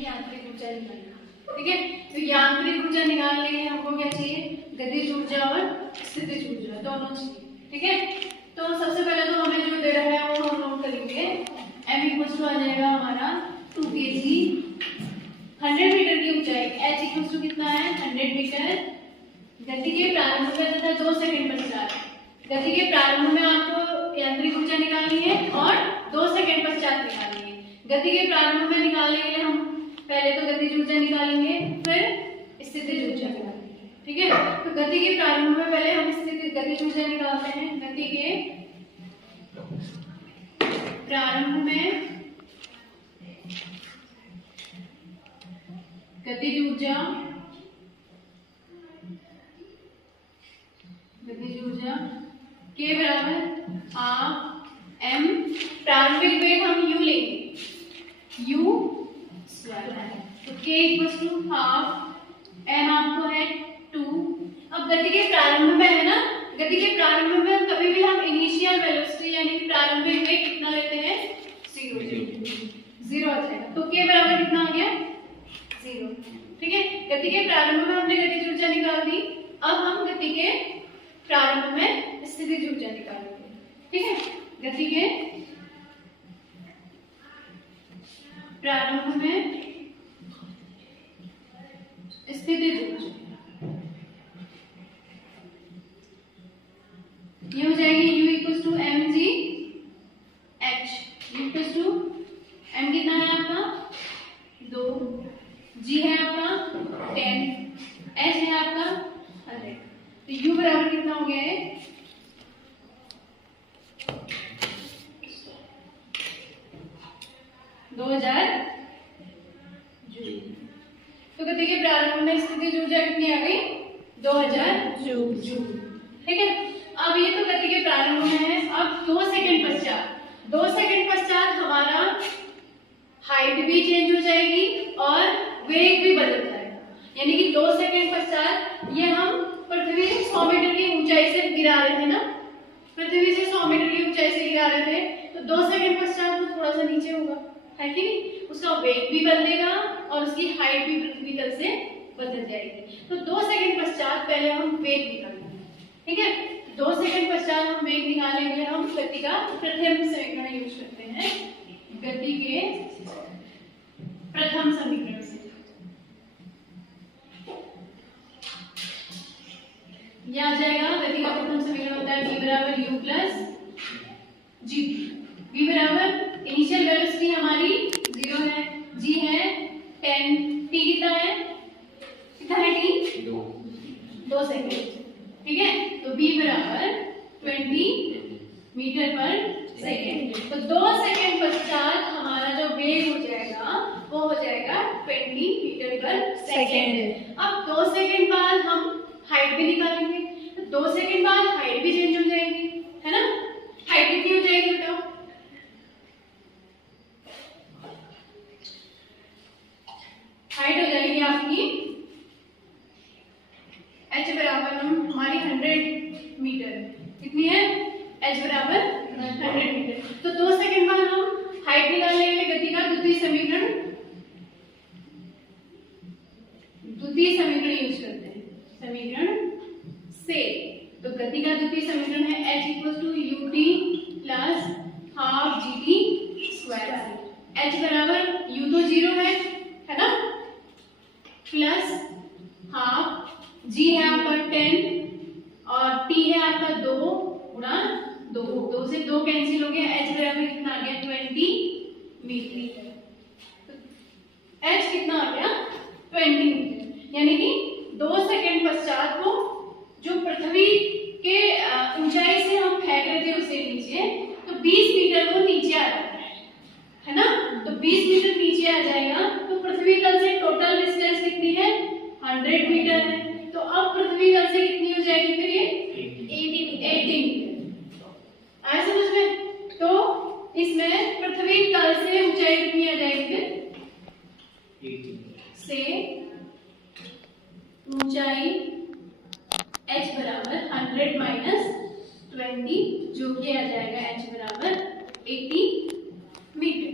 चाहिए यांत्रिक ऊर्जा निकालना। ठीक है, तो यांत्रिक ऊर्जा निकालने के लिए हमको क्या चाहिए, गतिज ऊर्जा और स्थितिज ऊर्जा दोनों चाहिए। ठीक है, तो सबसे पहले तो हमें जो दे रहा है वो हम नोट करेंगे। m इक्वल टू आ जाएगा हमारा 2 kg 100 मीटर की ऊंचाई, h इक्वल टू कितना है 100 मीटर। गति के प्रारंभ में तथा 2 सेकंड पश्चात, गति के प्रारंभ में आपको यांत्रिक ऊर्जा निकालनी है और 2 सेकंड पश्चात निकालनी है। गति के प्रारंभ में निकालने के लिए हम पहले तो गतिज ऊर्जा निकालेंगे, फिर स्थितिज ऊर्जा निकालेंगे। ठीक है, तो गति के प्रारंभ में पहले हम गतिज ऊर्जा निकालते हैं। गति के प्रारंभ में गतिज ऊर्जा के बराबर आप m, प्रारंभिक वेग हम u लेंगे, u स्क्वायर, तो k equal to half m आपको है 2। अब गति के प्रारंभ में है ना, गति के प्रारंभ में कभी भी हम इनिशियल वेलोसिटी यानी प्रारंभिक वेग कितना लेते हैं, 0 आ जाएगा। तो k बराबर कितना आ गया 0। ठीक है, गति के प्रारंभ में हमने गतिज ऊर्जा निकाल दी, अब हम गति के प्रारंभ में स्थितिज ऊर्जा निकालेंगे। ठीक है, गति के प्रारंभ में स्थितिज ऊर्जा ये हो जाएगी u equal to mg h, u equal to m कितना है आपका 2, g है आपका 10, h है आपका 100, तो u बराबर कितना हो गया है 2000 जूल। तो गति के प्रारंभ में स्थितिज ऊर्जा कितनी आ गई 2000 जूल। ठीक है, अब ये तो गति के प्रारंभ में है। अब 2 सेकंड पश्चात हमारा हाइट भी चेंज हो जाएगी और वेग भी बदल जाएगा, यानी कि 2 सेकंड पश्चात ये हम पृथ्वी से 100 मीटर की ऊंचाई से गिरा रहे थे ना, पृथ्वी से 100 मीटर की ऊंचाई से गिरा रहे थे, तो 2 सेकंड पश्चात वो थोड़ा सा नीचे होगा, है कि नहीं, उसका वेग भी बदलेगा और उसकी हाइट भी पृथ्वी तल से बदल जाएगी। तो 2 सेकंड पश्चात पहले हम वेग निकालेंगे। ठीक है, 2 सेकंड पश्चात हम वेग निकालने के लिए हम गति का प्रथम समीकरण यूज करते हैं, गति के प्रथम समीकरण से। यह आ जाएगा, गति का प्रथम समीकरण होता है v बराबर u प्लस g। v बराबर इनिशियल वेलोसिटी हमारी 0 है, g है 10, t कितना है t 2 सेकंड। ठीक है, तो v बराबर 20 मीटर पर सेकंड। तो 2 सेकंड पश्चात हमारा जो वेग हो जाएगा वो हो जाएगा 20 मीटर पर सेकंड। अब 2 सेकंड बाद हम हाइट भी निकालेंगे, तो 2 सेकंड बाद हाइट भी चेंज हो जाएगी, है ना। हाइट कितनी हो जाएगी बताओ, हाइट हो जाएगी आपकी h बराबर हमारी 100 मीटर, कितनी है h बराबर 100 मीटर। तो 2 सेकंड बाद हम हाइट निकालने के लिए गति का द्वितीय समीकरण यूज करते हैं, समीकरण से। तो गति का द्वितीय समीकरण है h equal to ut plus half gt square. h बराबर u तो 0 है ना, प्लस हाफ g है आपका 10 और t है आपका 2 गुणा 2 से 2 कैंसिल हो गया, h बराबर कितना आ गया 20 मीटर। h कितना आ गया 20 मीटर, यानी कि 2 सेकंड पश्चात वो जो पृथ्वी के ऊंचाई से हम फेंक रहे थे उसे नीचे, तो 20 मीटर वो नीचे आ जाता है ना। तो 20 मीटर नीचे आ जाएगा, तो पृथ्वी तल से टोटल डिस्टेंस कितनी है 100 मीटर है। तो अब पृथ्वी तल से कितनी हो जाएगी फिर ये 80 मीटर। आया समझ में। तो इसमें पृथ्वी तल से ऊंचाई कितनी आ जाएगी फिर से ऊंचाई h बराबर 100 माइनस 20 जो कि आ जाएगा h बराबर 80 मीटर।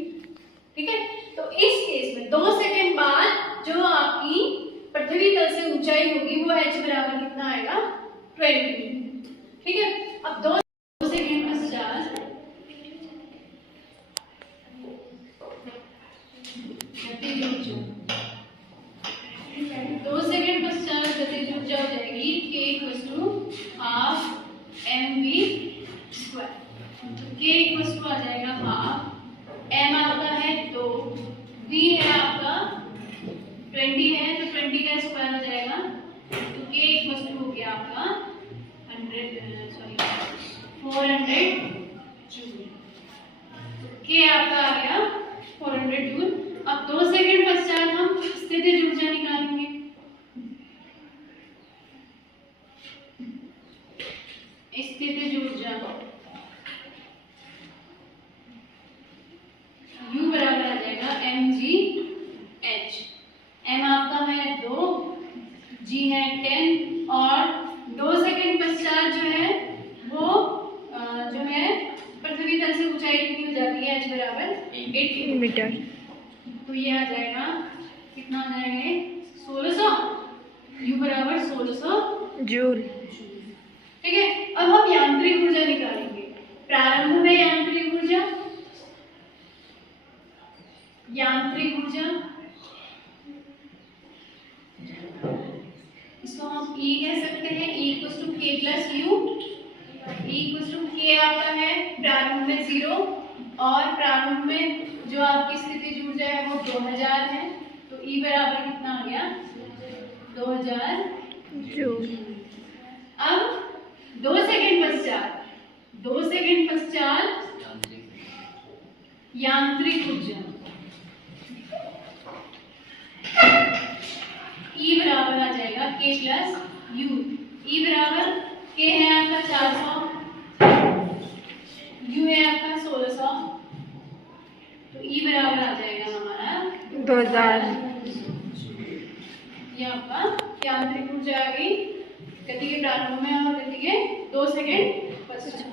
ठीक है, तो इस केस में 2 सेकंड 20। ठीक है, अब 2 सेकेंड पश्चात गति जुड़ जाओ, 2 सेकेंड पश्चात गति जुड़ जाओ जाएगी k equals to half mv square. तो k इक्वल्स टू आ जाएगा हाफ, m आपका है 2, v है आपका 20 है, तो 20 का स्क्वायर हो जाएगा, तो k इक्वल्स टू हो गया आपका 400 जूल। k आपका आ गया 400 जूल। अब 2 सेकेंड पश्चात हम स्थितिज ऊर्जा निकालेंगे। स्थितिज ऊर्जा U बराबर आ जाएगा mgh। m आपका है 2, g है 10 और 2 सेकेंड पश्चात जो है वो जो है पृथ्वी तल से ऊंचाई कितनी हो जाती है h बराबर 8 मीटर। तो ये आ जाएगा कितना आ जाएगा 1600, U बराबर 1600 जूल। ठीक है, अब हम यांत्रिक ऊर्जा निकालेंगे। प्रारंभ में यांत्रिक ऊर्जा, इसको हम E कह सकते हैं, E equals to K plus U। E equals to K आपका है प्रारंभ में 0 और प्रारंभ में जो आपकी स्थितिज ऊर्जा है वो 2000 है, तो E बराबर कितना आ गया 2000 जूल। अब 2 सेकेंड पश्चात यांत्रिक ऊर्जा E बराबर आ जाएगा K प्लस U। E बराबर K है आपका 400, U है आपका 1600, तो E बराबर आ जाएगा हमारा 2000। ये आपका यांत्रिक ऊर्जा आ गई गति के प्रारंभ में और गति के 2 सेकेंड पश्चात।